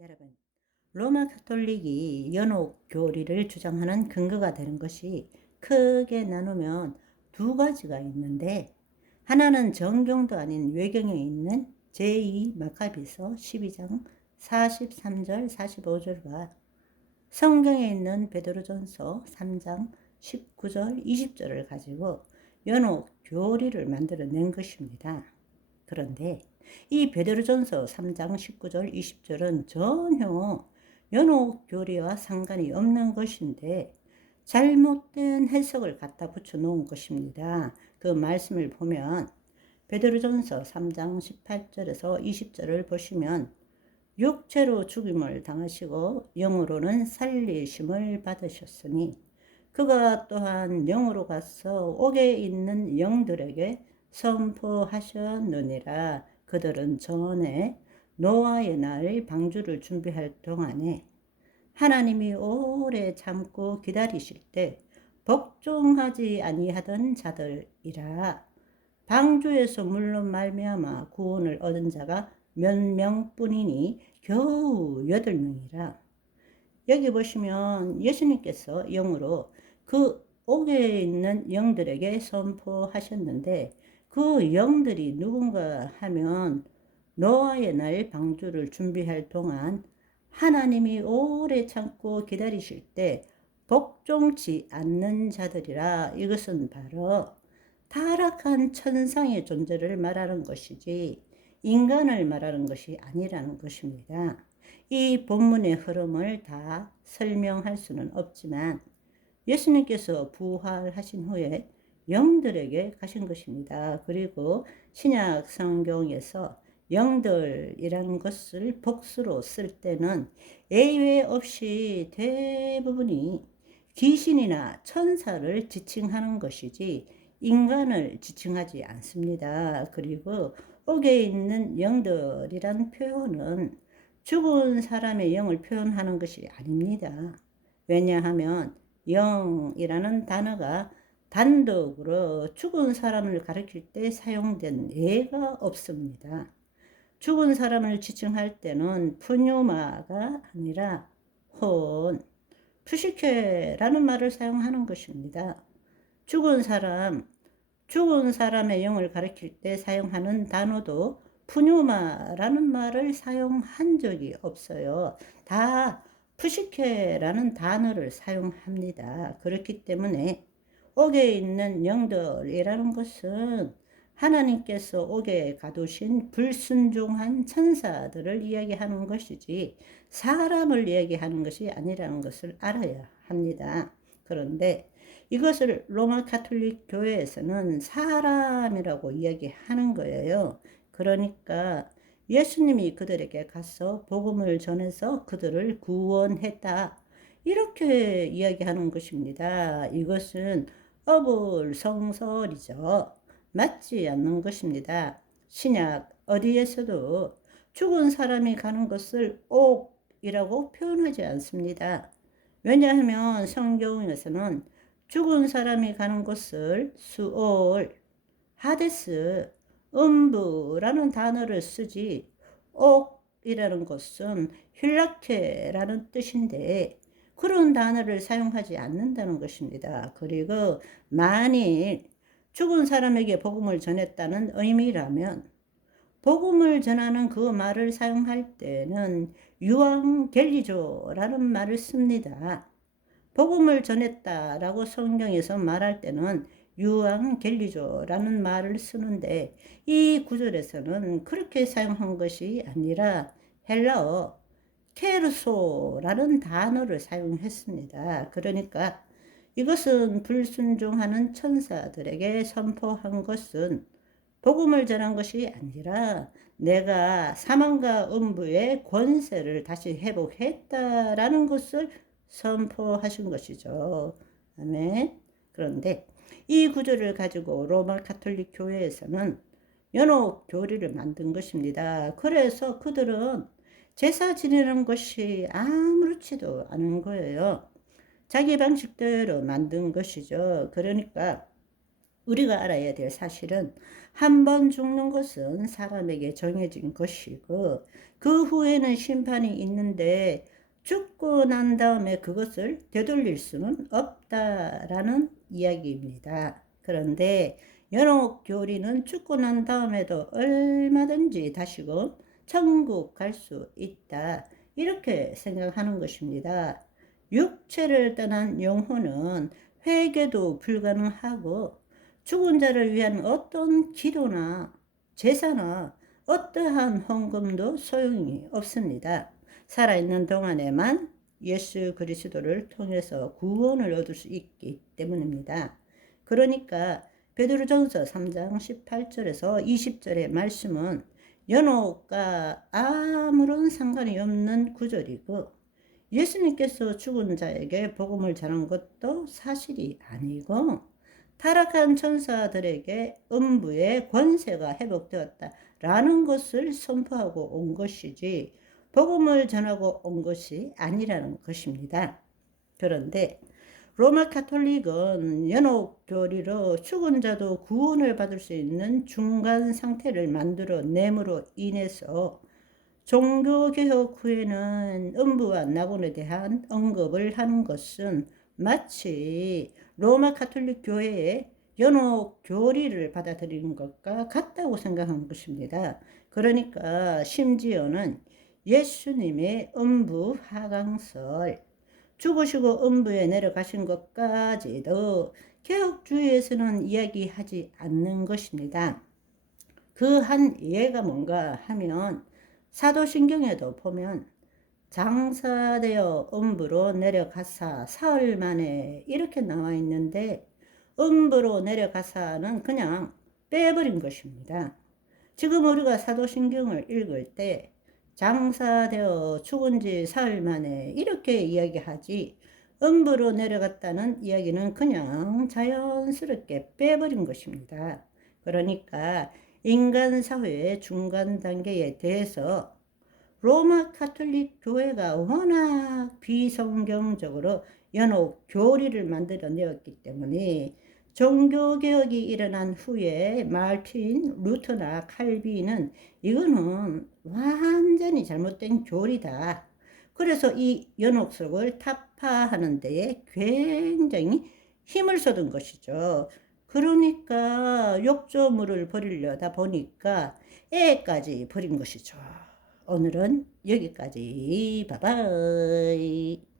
여러분, 로마 가톨릭이 연옥 교리를 주장하는 근거가 되는 것이 크게 나누면 두 가지가 있는데, 하나는 정경도 아닌 외경에 있는 제2 마카비서 12장 43절 45절과 성경에 있는 베드로전서 3장 19절 20절을 가지고 연옥 교리를 만들어낸 것입니다. 그런데 이 베드로전서 3장 19절 20절은 전혀 연옥 교리와 상관이 없는 것인데 잘못된 해석을 갖다 붙여 놓은 것입니다. 그 말씀을 보면 베드로전서 3장 18절에서 20절을 보시면 육체로 죽임을 당하시고 영으로는 살리심을 받으셨으니 그가 또한 영으로 가서 옥에 있는 영들에게 선포하셨느니라. 그들은 전에 노아의 날 방주를 준비할 동안에 하나님이 오래 참고 기다리실 때 복종하지 아니하던 자들이라. 방주에서 물로 말미암아 구원을 얻은 자가 몇 명뿐이니 겨우 8명이라. 여기 보시면 예수님께서 영으로 그 옥에 있는 영들에게 선포하셨는데 그 영들이 누군가 하면 노아의 날 방주를 준비할 동안 하나님이 오래 참고 기다리실 때 복종치 않는 자들이라. 이것은 바로 타락한 천상의 존재를 말하는 것이지 인간을 말하는 것이 아니라는 것입니다. 이 본문의 흐름을 다 설명할 수는 없지만 예수님께서 부활하신 후에 영들에게 가신 것입니다. 그리고 신약 성경에서 영들이라는 것을 복수로 쓸 때는 예외 없이 대부분이 귀신이나 천사를 지칭하는 것이지 인간을 지칭하지 않습니다. 그리고 옥에 있는 영들이란 표현은 죽은 사람의 영을 표현하는 것이 아닙니다. 왜냐하면 영이라는 단어가 단독으로 죽은 사람을 가리킬 때 사용된 예가 없습니다. 죽은 사람을 지칭할 때는 푸뉴마가 아니라 혼, 푸시케라는 말을 사용하는 것입니다. 죽은 사람의 영을 가리킬 때 사용하는 단어도 푸뉴마라는 말을 사용한 적이 없어요. 다 푸시케라는 단어를 사용합니다. 그렇기 때문에 옥에 있는 영들이라는 것은 하나님께서 옥에 가두신 불순종한 천사들을 이야기하는 것이지 사람을 이야기하는 것이 아니라는 것을 알아야 합니다. 그런데 이것을 로마 가톨릭 교회에서는 사람이라고 이야기하는 거예요. 그러니까 예수님이 그들에게 가서 복음을 전해서 그들을 구원했다. 이렇게 이야기하는 것입니다. 이것은 어불성설이죠. 맞지 않는 것입니다. 신약 어디에서도 죽은 사람이 가는 것을 옥이라고 표현하지 않습니다. 왜냐하면 성경에서는 죽은 사람이 가는 곳을 수올, 하데스, 음부라는 단어를 쓰지 옥이라는 것은 힐라케라는 뜻인데 그런 단어를 사용하지 않는다는 것입니다. 그리고 만일 죽은 사람에게 복음을 전했다는 의미라면 복음을 전하는 그 말을 사용할 때는 유앙겔리조라는 말을 씁니다. 복음을 전했다라고 성경에서 말할 때는 유앙겔리조라는 말을 쓰는데 이 구절에서는 그렇게 사용한 것이 아니라 헬라어 케르소라는 단어를 사용했습니다. 그러니까 이것은 불순종하는 천사들에게 선포한 것은 복음을 전한 것이 아니라 내가 사망과 음부의 권세를 다시 회복했다라는 것을 선포하신 것이죠. 아멘. 그런데 이 구절을 가지고 로마 가톨릭 교회에서는 연옥 교리를 만든 것입니다. 그래서 그들은 제사 지내는 것이 아무렇지도 않은 거예요. 자기 방식대로 만든 것이죠. 그러니까 우리가 알아야 될 사실은 한 번 죽는 것은 사람에게 정해진 것이고 그 후에는 심판이 있는데 죽고 난 다음에 그것을 되돌릴 수는 없다라는 이야기입니다. 그런데 연옥 교리는 죽고 난 다음에도 얼마든지 다시금 천국 갈 수 있다. 이렇게 생각하는 것입니다. 육체를 떠난 영혼은 회개도 불가능하고 죽은 자를 위한 어떤 기도나 제사나 어떠한 헌금도 소용이 없습니다. 살아있는 동안에만 예수 그리스도를 통해서 구원을 얻을 수 있기 때문입니다. 그러니까 베드로전서 3장 18절에서 20절의 말씀은 연옥과 아무런 상관이 없는 구절이고 예수님께서 죽은 자에게 복음을 전한 것도 사실이 아니고 타락한 천사들에게 음부의 권세가 회복되었다라는 것을 선포하고 온 것이지 복음을 전하고 온 것이 아니라는 것입니다. 그런데 로마 카톨릭은 연옥 교리로 죽은 자도 구원을 받을 수 있는 중간 상태를 만들어 내므로 인해서 종교개혁 후에는 음부와 낙원에 대한 언급을 하는 것은 마치 로마 카톨릭 교회의 연옥 교리를 받아들이는 것과 같다고 생각한 것입니다. 그러니까 심지어는 예수님의 음부 하강설, 죽으시고 음부에 내려가신 것까지도 개혁주의에서는 이야기하지 않는 것입니다. 그 한 예가 뭔가 하면 사도신경에도 보면 장사되어 음부로 내려가사 사흘 만에 이렇게 나와 있는데 음부로 내려가사는 그냥 빼버린 것입니다. 지금 우리가 사도신경을 읽을 때 장사되어 죽은 지 사흘 만에 이렇게 이야기하지 음부로 내려갔다는 이야기는 그냥 자연스럽게 빼버린 것입니다. 그러니까 인간 사회의 중간 단계에 대해서 로마 카톨릭 교회가 워낙 비성경적으로 연옥 교리를 만들어내었기 때문에 종교개혁이 일어난 후에 마르틴 루터나 칼빈은 이거는 완전히 잘못된 교리다. 그래서 이 연옥석을 타파하는 데에 굉장히 힘을 쏟은 것이죠. 그러니까 욕조물을 버리려다 보니까 애까지 버린 것이죠. 오늘은 여기까지. 바이바이.